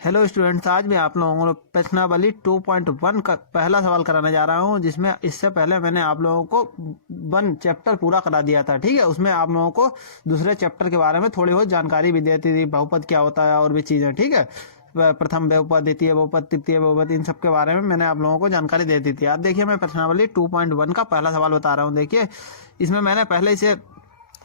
Hello students, आज मैं आप लोगों को प्रश्नावली 2.1 का पहला सवाल कराने जा रहा हूं, जिसमें इससे पहले मैंने आप लोगों को 1 चैप्टर पूरा करा दिया था। ठीक है, उसमें आप लोगों को दूसरे चैप्टर के बारे में थोड़ी बहुत जानकारी भी देती थी, बहुपद क्या होता है और भी चीज़ें। ठीक है, प्रथम बहुपद, द्वितीय बहुपद, तृतीय बहुपद, इन सब के बारे में मैंने आप लोगों को जानकारी दे दी थी। आज देखिए, मैं प्रश्नावली 2.1 का पहला सवाल बता रहा हूँ। देखिए, इसमें मैंने पहले से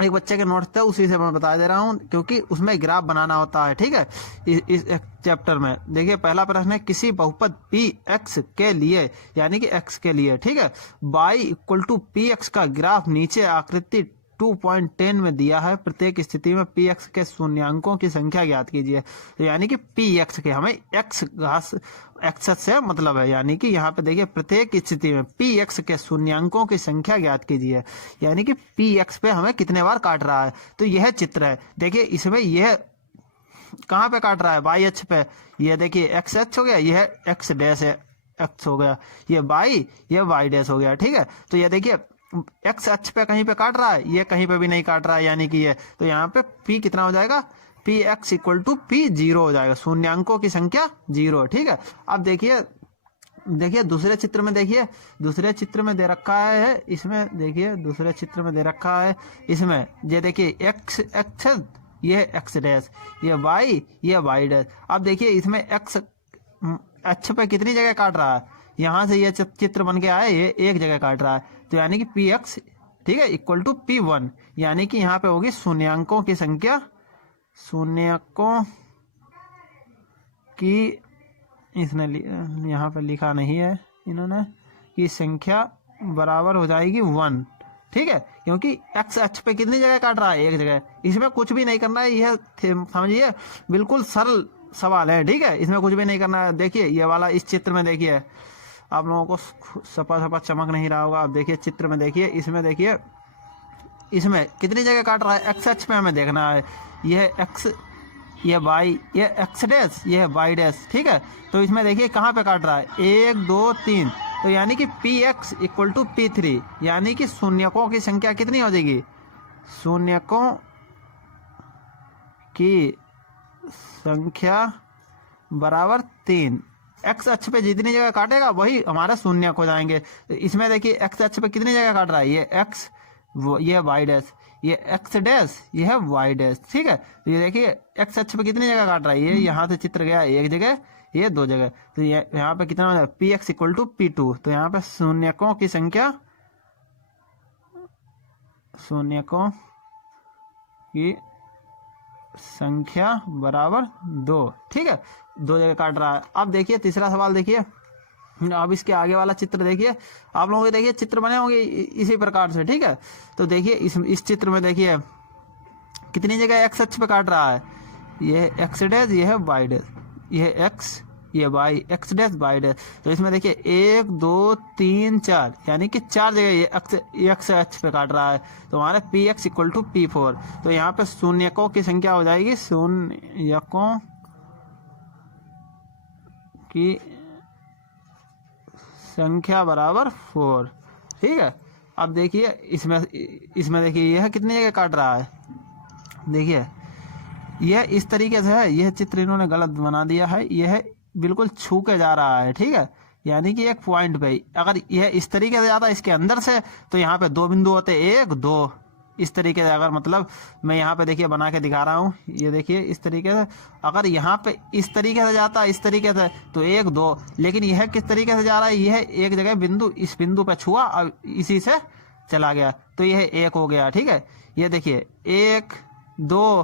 एक बच्चे के नोट्स थे, उसी से मैं बता दे रहा हूँ, क्योंकि उसमें ग्राफ बनाना होता है। ठीक है, इस चैप्टर में देखिए, पहला प्रश्न है किसी बहुपद पी एक्स के लिए, यानी कि एक्स के लिए, ठीक है, y equal to p x का ग्राफ नीचे आकृति 2.10 में दिया है। प्रत्येक स्थिति में पी एक्स के शून्यांकों की संख्या ज्ञात कीजिए। तो यानी कि पी एक्स के हमें एक्स घास एक्सेस से मतलब है, यानी कि यहाँ पे देखिए प्रत्येक स्थिति में पी एक्स के शून्यांकों की संख्या ज्ञात कीजिए, यानी कि पी एक्स पे हमें कितने बार काट रहा है। तो यह चित्र है, देखिए इसमें यह कहाँ पे काट रहा है, वाई अक्ष पे। ये देखिए एक्स अक्ष हो गया, यह एक्स डैश है, एक्स हो गया, ये वाई, ये वाई डैश हो गया। ठीक है, तो ये देखिए एक्स अक्ष पे कहीं पे काट रहा है, ये कहीं पे भी नहीं काट रहा है, यानी कि ये, तो यहाँ पे पी कितना हो जाएगा, p x equal to p 0 हो जाएगा, शून्यांकों की संख्या 0। ठीक है, अब देखिए दूसरे चित्र में, देखिए दूसरे चित्र में दे रखा है, इसमें देखिए दूसरे चित्र में दे रखा है, इसमें ये देखिए एक्स एक्स, ये एक्स डैश, ये वाई, ये वाई डैश। अब देखिए इसमें एक्स अक्ष पे कितनी जगह काट रहा है, यहाँ से ये चित्र बन के आया, ये एक जगह काट रहा है, तो यानी कि पी एक्स, ठीक है, इक्वल टू पी 1, यानी कि यहाँ पे होगी शून्यांकों की संख्या, शून्यांकों की, इसने यहाँ पे लिखा नहीं है इन्होंने, कि संख्या बराबर हो जाएगी 1। ठीक है, क्योंकि एक्स अक्ष पे कितनी जगह काट रहा है, एक जगह, इसमें कुछ भी नहीं करना है, यह समझिए बिल्कुल सरल सवाल है। ठीक है, इसमें कुछ भी नहीं करना है। देखिए ये वाला इस चित्र में देखिए, आप लोगों को सपा सपा चमक नहीं रहा होगा, आप देखिए चित्र में देखिए, इसमें देखिए इसमें कितनी जगह काट रहा है, एक्स अक्ष पे हमें देखना है, यह एक्स, ये वाई, ये एक्स डैश, ये है वाई डैश। ठीक है, तो इसमें देखिए कहाँ पे काट रहा है, 1 2 3, तो यानी कि p x equal to p 3, यानी कि शून्यकों की संख्या कितनी हो जाएगी, शून्यकों की संख्या बराबर 3। एक्स अक्ष पे जितनी जगह काटेगा वही हमारा शून्यक हो जाएंगे। इसमें देखिए एक्स अक्ष पे कितनी जगह काट रहा है, ये एक्स, ये वाई डैश, ये एक्स डैश, ये है वाई डैश। ठीक है, तो ये देखिए एक्स अक्ष पे कितनी जगह काट रहा है, ये यहाँ से चित्र गया एक जगह, ये 2 जगह, तो ये यहाँ पे कितना हो जाएगा, p x equal to p 2, तो यहाँ पे शून्यकों की संख्या, शून्यकों की संख्या बराबर 2। ठीक है, 2 जगह काट रहा है। अब देखिए तीसरा सवाल, देखिए अब इसके आगे वाला चित्र देखिए, आप लोगों के देखिए चित्र बने होंगे इसी प्रकार से। ठीक है, तो देखिए इस चित्र में देखिए कितनी जगह एक्स अक्ष पे काट रहा है, ये एक्स डैश, ये है वाई डैश, ये एक्स, ये y, x dash y dash. तो इसमें देखिए 1 2 3 4, यानी कि 4 जगह ये एक्स अक्ष पे काट रहा है, तो हमारा p x equal to p 4, तो यहाँ पे शून्यकों की संख्या हो जाएगी, शून्यकों की संख्या बराबर 4। ठीक है, अब देखिए इसमें देखिए यह कितनी जगह काट रहा है, देखिए यह इस तरीके से है, यह चित्र इन्होंने गलत बना दिया है, यह बिल्कुल छू के जा रहा है। ठीक है, यानी कि एक पॉइंट पे, अगर यह इस तरीके से जाता है इसके अंदर से, तो यहाँ पे 2 बिंदु होते, 1 2, इस तरीके से। अगर मतलब मैं यहाँ पे देखिए बना के दिखा रहा हूँ, ये देखिए इस तरीके से, अगर यहाँ पे इस तरीके से जाता है, इस तरीके से, तो 1 2, लेकिन यह किस तरीके से जा रहा है, यह एक जगह बिंदु, इस बिंदु पे छुआ और इसी से चला गया, तो यह 1 हो गया। ठीक है, ये देखिए 1 2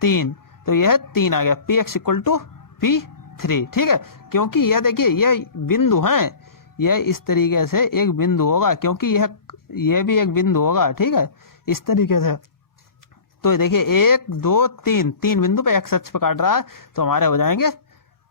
3, तो यह 3 आ गया, p x equal to p 3। ठीक है, क्योंकि यह देखिए यह बिंदु है, यह इस तरीके से एक बिंदु होगा, क्योंकि यह भी एक बिंदु होगा। ठीक है, इस तरीके से, तो देखिए 1 2 3, 3 बिंदु पे एक्स अक्ष पे काट रहा है, तो हमारे हो जाएंगे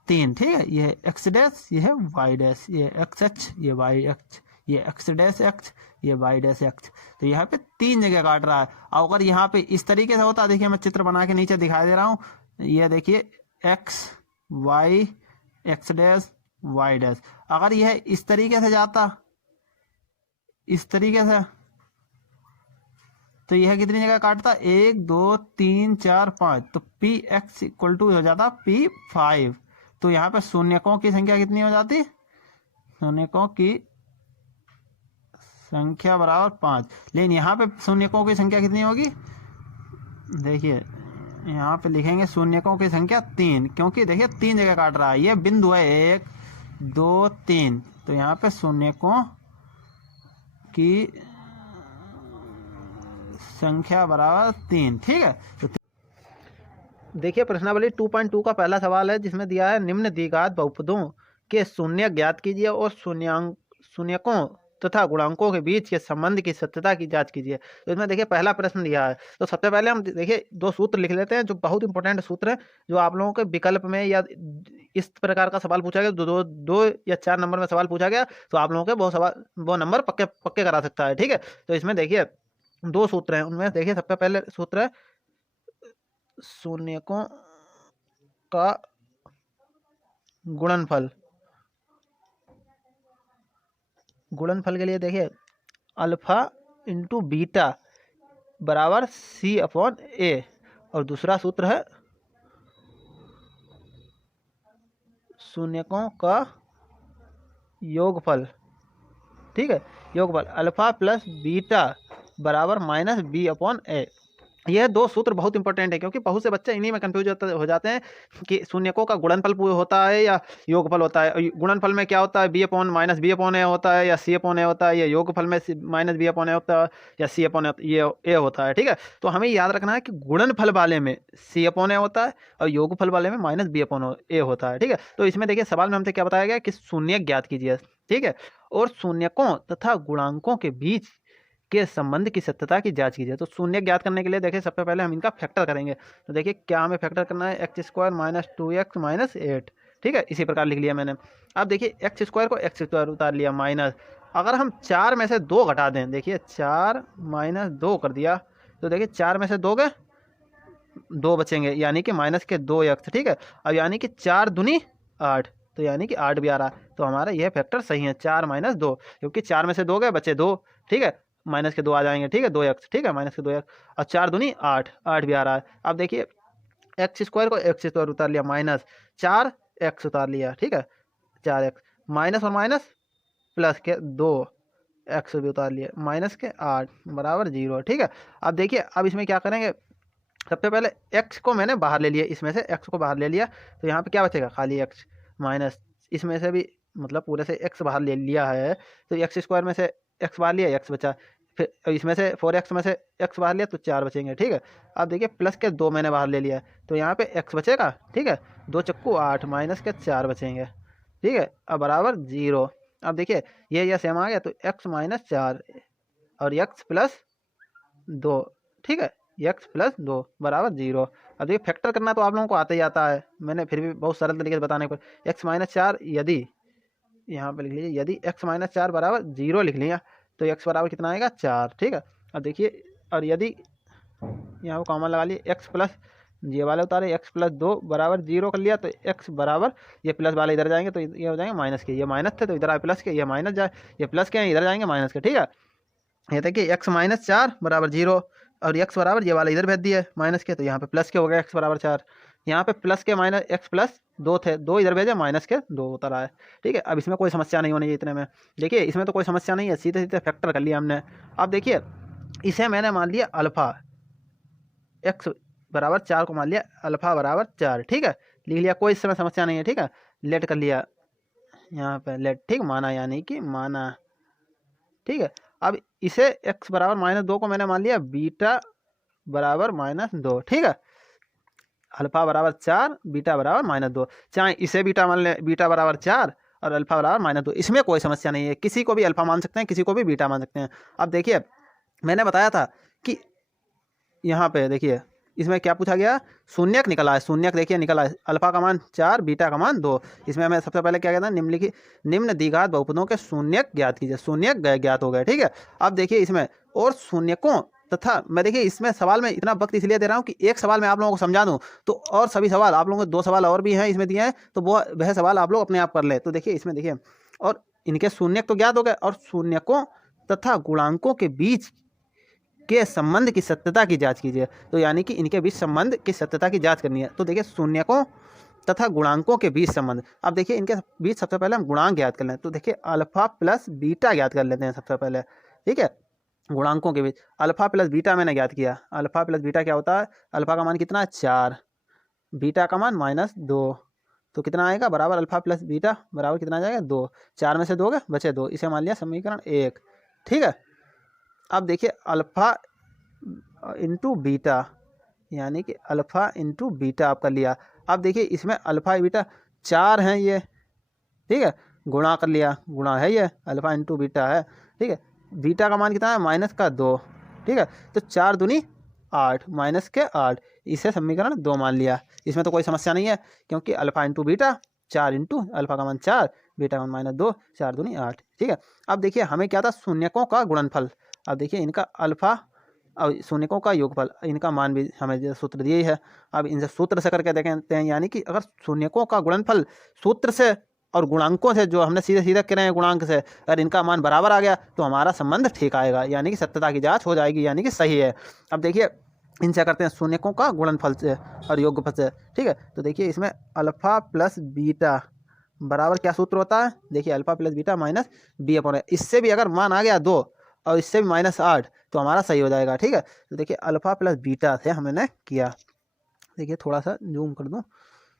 3। ठीक है, ये एक्स डैश, ये है वाई डैश, ये एक्स अक्ष, ये वाई अक्ष, ये एक्स डैश एक्स, ये वाई डैश एक्स, तो यहाँ पे 3 जगह काट रहा है। और अगर यहाँ पे इस तरीके से होता, देखिए मैं चित्र बना के नीचे दिखाई दे रहा हूँ, ये देखिए x y, x dash y dash, अगर यह इस तरीके से जाता, इस तरीके से, तो यह कितनी जगह काटता, 1 2 3 4 5, तो पी एक्स इक्वल टू हो जाता पी 5। तो यहाँ पे शून्यकों की संख्या कितनी हो जाती? शून्यकों की संख्या बराबर 5। लेकिन यहाँ पे शून्यकों की संख्या कितनी होगी? देखिए यहाँ पे लिखेंगे शून्यकों की संख्या 3, क्योंकि देखिए 3 जगह काट रहा है, ये बिंदु है 1 2 3, तो यहाँ पे शून्यकों की संख्या बराबर 3। ठीक है, तो देखिए प्रश्नावली 2.2 का पहला सवाल है जिसमें दिया है निम्न द्विघात बहुपदों के शून्य ज्ञात कीजिए और शून्यकों तथा गुणांकों के बीच के संबंध की सत्यता की जांच कीजिए। तो इसमें देखिए पहला प्रश्न दिया है, तो सबसे पहले हम देखिए 2 सूत्र लिख लेते हैं जो बहुत इंपॉर्टेंट सूत्र है, जो आप लोगों के विकल्प में या इस प्रकार का सवाल पूछा गया, दो या 4 नंबर में सवाल पूछा गया तो आप लोगों के वो नंबर पक्के करा सकता है। ठीक है, तो इसमें देखिए 2 सूत्र हैं, उनमें देखिए सबसे पहले सूत्र है शून्यकों का गुणनफल। गुणनफल के लिए देखिए अल्फा इंटू बीटा बराबर C/A, और दूसरा सूत्र है शून्यकों का योगफल। ठीक है, योगफल अल्फा प्लस बीटा बराबर -B/A। यह 2 सूत्र बहुत इंपॉर्टेंट है, क्योंकि बहुत से बच्चे इन्हीं में कंफ्यूज हो जाते हैं कि शून्यकों का गुणनफल होता है या योगफल होता है। गुणनफल में क्या होता है? B/A होता है या C/A होता है, या योगफल में -B/A होता है या C/A होता है। ठीक है, तो हमें याद रखना है कि गुणनफल वाले में C/A होता है और योगफल वाले में -B/A होता है। ठीक है, तो इसमें देखिए सवाल में हमसे क्या बताया गया कि शून्य ज्ञात कीजिए। ठीक है, और शून्यकों तथा गुणांकों के बीच के संबंध की सत्यता की जांच कीजिए। तो शून्य ज्ञात करने के लिए देखिए सबसे पहले हम इनका फैक्टर करेंगे। तो देखिए क्या हमें फैक्टर करना है, x² - 2x - 8। ठीक है, इसी प्रकार लिख लिया मैंने। अब देखिए x² को x² उतार लिया माइनस, अगर हम 4 में से 2 घटा दें, देखिए 4 - 2 कर दिया, तो देखिए 4 में से 2 गए 2 बचेंगे, यानी कि -2x। ठीक है, अब यानी कि 4 दूनी 8, तो यानी कि 8 भी आ रहा है, तो हमारा यह फैक्टर सही है 4 - 2, क्योंकि 4 में से 2 गए बचे 2। ठीक है, -2 आ जाएंगे। ठीक है, 2x। ठीक है, -2x, और 4 दूनी 8, 8 भी आ रहा है। अब देखिए x² को x² उतार लिया माइनस, 4x उतार लिया। ठीक है, 4x, माइनस और माइनस प्लस के 2x भी उतार लिया, -8 बराबर 0। ठीक है, अब देखिए अब इसमें क्या करेंगे, सबसे पहले x को मैंने बाहर ले लिया, इसमें से x को बाहर ले लिया, तो यहाँ पे क्या बचेगा, खाली x, माइनस इसमें से भी मतलब पूरे से x बाहर ले लिया है, तो x² में से x बाहर लिया, x बचा, फिर इसमें से 4x में से x बाहर लिया तो 4 बचेंगे। ठीक है, अब देखिए प्लस के 2 मैंने बाहर ले लिया, तो यहाँ पे x बचेगा। ठीक है, 2 चक्कू 8 माइनस के 4 बचेंगे। ठीक है, अब बराबर 0। अब देखिए ये सेम आ गया, तो x - 4 और x + 2। ठीक है, x + 2 बराबर 0। अब देखिए फैक्टर करना तो आप लोगों को आता ही आता है, मैंने फिर भी बहुत सरल तरीके से बताने पर, x - 4 यदि यहाँ पे लिख लीजिए, यदि x - 4 बराबर 0 लिख लिया तो x बराबर कितना आएगा, 4। ठीक है, अब देखिए, और यदि यहाँ पर कॉमन लगा लिए x प्लस ये वाले उतारे, x + 2 बराबर 0 कर लिया, तो x बराबर ये प्लस वाले इधर जाएंगे तो ये हो जाएंगे माइनस के, ये माइनस थे तो इधर आए प्लस के, ये माइनस जाए, ये प्लस के इधर जाएंगे माइनस के। ठीक है, ये देखिए x - 4 बराबर 0 और x बराबर ये वाला इधर भेज दिए माइनस के, तो यहाँ पे प्लस के हो गया x बराबर 4, यहाँ पे प्लस के माइनस x + 2 थे, 2 इधर भेजे, माइनस के 2 उतर आए। ठीक है, अब इसमें कोई समस्या नहीं होनी चाहिए इतने में, देखिए इसमें तो कोई समस्या नहीं है, सीधे सीधे फैक्टर कर लिया हमने। अब देखिए इसे मैंने मान लिया अल्फ़ा, x बराबर 4 को मान लिया अल्फ़ा बराबर 4। ठीक है, लिख लिया, कोई इसमें समस्या नहीं है। ठीक है, लेट कर लिया यहाँ पे लेट, ठीक, माना यानी कि माना। ठीक है, अब इसे x बराबर -2 को मैंने मान लिया बीटा बराबर -2। ठीक है, अल्फा बराबर 4 बीटा बराबर -2, चाहे इसे बीटा मान लें, बीटा बराबर 4 और अल्फा बराबर -2, इसमें कोई समस्या नहीं है, किसी को भी अल्फा मान सकते हैं, किसी को भी बीटा मान सकते हैं। अब देखिए मैंने बताया था कि यहाँ पे देखिए इसमें क्या पूछा गया, शून्यक निकला है, शून्यक देखिए निकला है, अल्फा का मान 4 बीटा का मान 2। इसमें हमें सबसे पहले क्या कहता है, निम्न द्विघात बहुपदों के शून्यक ज्ञात कीजिए, शून्यक ज्ञात हो गए। ठीक है, अब देखिए इसमें और शून्यकों तथा, मैं देखिए इसमें सवाल में इतना वक्त इसलिए दे रहा हूँ कि एक सवाल मैं आप लोगों को समझा दूँ, तो और सभी सवाल आप लोगों को 2 सवाल और भी हैं इसमें दिए हैं, तो वह सवाल आप लोग अपने आप कर ले। तो देखिए इसमें देखिए, और इनके शून्यक तो ज्ञात हो गए, और शून्यकों तथा गुणांकों के बीच के संबंध की सत्यता की जांच कीजिए। तो यानी कि इनके बीच संबंध की सत्यता की जांच करनी है। तो देखिए शून्यकों तथा गुणांकों के बीच संबंध। अब देखिए इनके बीच सबसे पहले हम गुणांक ज्ञात कर लें। तो देखिए अल्फा प्लस बीटा ज्ञात कर लेते हैं सबसे पहले, ठीक है। गुणांकों के बीच अल्फा प्लस बीटा मैंने ज्ञात किया। अल्फा प्लस बीटा क्या होता है, अल्फा का मान कितना है 4, बीटा का मान -2, तो कितना आएगा बराबर अल्फा प्लस बीटा बराबर कितना आ जाएगा 2। 4 में से 2 गए बचे 2, इसे मान लिया समीकरण 1, ठीक है। अब देखिए अल्फा इंटू बीटा, यानी कि अल्फा इंटू बीटा आपका लिया। अब देखिए इसमें अल्फा बीटा 4 हैं ये, ठीक है, गुणा कर लिया, गुणा है ये, अल्फा इंटू बीटा है, ठीक है। बीटा का मान कितना है -2, ठीक है। तो 4 दूनी 8, -8, इसे समीकरण 2 मान लिया। इसमें तो कोई समस्या नहीं है, क्योंकि alpha into beta 4 into alpha का मान 4, बीटा का मान -2, 4 दूनी 8, ठीक है। अब देखिए हमें क्या था, शून्यकों का गुणनफल। अब देखिए इनका अल्फा और शून्यकों का योगफल, इनका मान भी हमें सूत्र दिए ही है। अब इनसे सूत्र से करके देखते हैं, यानी कि अगर शून्यकों का गुणनफल सूत्र से और गुणांकों से जो हमने सीधे सीधे करे हैं गुणांक से, अगर इनका मान बराबर आ गया तो हमारा संबंध ठीक आएगा, यानी कि सत्यता की जांच हो जाएगी, यानी कि सही है। अब देखिए इनसे करते हैं शून्यकों का गुणनफल से और योगफल से, ठीक है। तो देखिए इसमें अल्फा प्लस बीटा बराबर क्या सूत्र होता है, देखिए alpha plus beta minus B upon A. इससे भी अगर मान आ गया 2 और इससे भी -8 तो हमारा सही हो जाएगा, ठीक है। तो देखिए अल्फा प्लस बीटा से हमने किया, देखिए थोड़ा सा जूम कर दूँ,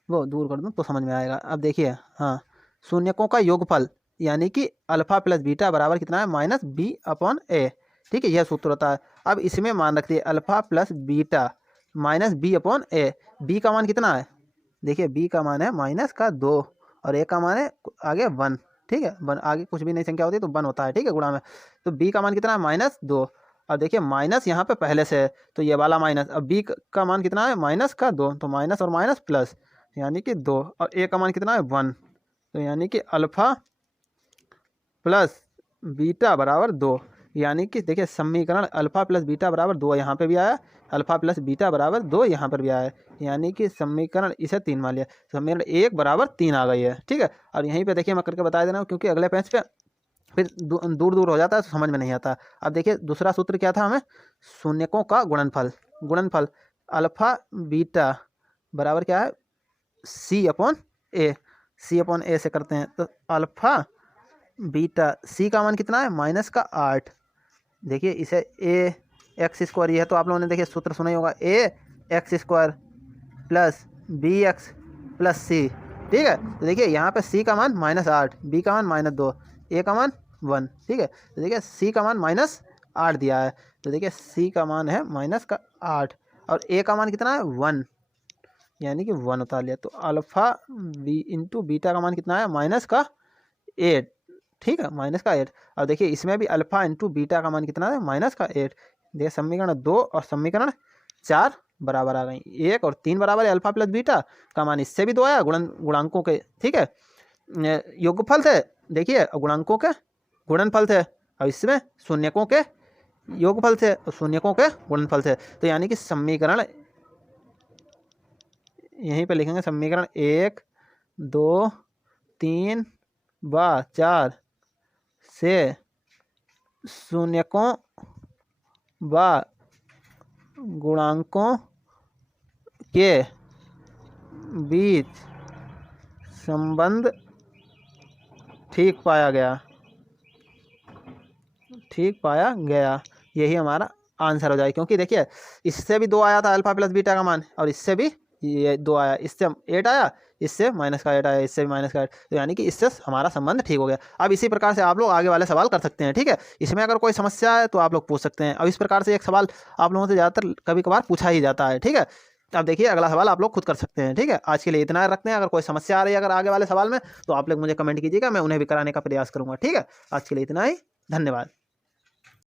वो दूर कर दूँ तो समझ में आएगा। अब देखिए हाँ, शून्यकों का योगफल यानी कि अल्फा प्लस बीटा बराबर कितना है -b अपॉन ए, ठीक है, यह सूत्र होता है। अब इसमें मान रखिए alpha plus beta -b upon A. B का मान कितना है, देखिए बी का मान है -2 और ए का मान है आगे 1, ठीक है। 1 आगे कुछ भी नहीं संख्या होती तो 1 होता है, ठीक है, गुणा में। तो बी का मान कितना है -2। अब देखिए माइनस यहाँ पे पहले से है तो ये वाला माइनस। अब बी का मान कितना है -2, तो माइनस और माइनस प्लस यानी कि 2, और ए का मान कितना है 1, तो यानी कि अल्फा प्लस बीटा बराबर 2, यानी कि देखिए समीकरण अल्फा प्लस बीटा बराबर 2 यहाँ पे भी आया, अल्फा प्लस बीटा बराबर 2 यहाँ पर भी आया, यानी कि समीकरण इसे 3 मान लिया, समीकरण 1 बराबर 3 आ गई है, ठीक है। और यहीं पे देखिए मैं करके बता दे रहा हूँ, क्योंकि अगले पेज पे फिर दूर दूर हो जाता है तो समझ में नहीं आता। अब देखिए दूसरा सूत्र क्या था, हमें शून्यकों का गुणनफल। गुणनफल अल्फा बीटा बराबर क्या है सी अपॉन ए, सी अपॉन ए से करते हैं। तो अल्फा बीटा सी का मान कितना है -8, देखिए इसे ए एक्स स्क्वायर, यह तो आप लोगों ने देखिए सूत्र सुना ही होगा, A X square plus B X plus C, ठीक है। तो देखिए यहाँ पे सी का मान -8, बी का मान -2, ए का मान 1, ठीक है। तो देखिए सी का मान -8 दिया है, तो देखिए सी का मान है -8 और ए का मान कितना है 1, यानी कि 1 उतार लिया। तो अल्फा बी इंटू बीटा का मान कितना है -8, ठीक है, -8। और देखिए इसमें भी अल्फा इंटू बीटा का मान कितना है -8। देखिए समीकरण 2 और समीकरण 4 बराबर आ गई, 1 और 3 बराबर है। अल्फा प्लस बीटा का मान इससे भी 2 आया, गुणांकों के, ठीक है, योगफल थे, देखिए गुणांकों के गुणनफल थे, और इसमें शून्यकों के योगफल थे और शून्यकों के गुणनफल थे। तो यानी कि समीकरण यहीं पे लिखेंगे, समीकरण 1, 2, 3 व 4 से शून्यकों व गुणांकों के बीच संबंध ठीक पाया गया, ठीक पाया गया, यही हमारा आंसर हो जाए। क्योंकि देखिए इससे भी 2 आया था अल्फा प्लस बीटा का मान, और इससे भी ये 2 आया, इससे 8 आया, इससे -8 आया, इससे भी -8, तो यानी कि इससे हमारा संबंध ठीक हो गया। अब इसी प्रकार से आप लोग आगे वाले सवाल कर सकते हैं, ठीक है। इसमें अगर कोई समस्या है तो आप लोग पूछ सकते हैं। अब इस प्रकार से एक सवाल आप लोगों से ज़्यादातर कभी कभार पूछा ही जाता है, ठीक है। अब देखिए अगला सवाल आप लोग खुद कर सकते हैं, ठीक है। आज के लिए इतना रखते हैं। अगर कोई समस्या आ रही है अगर आगे वाले सवाल में, तो आप लोग मुझे कमेंट कीजिएगा, मैं उन्हें भी कराने का प्रयास करूँगा, ठीक है। आज के लिए इतना ही, धन्यवाद।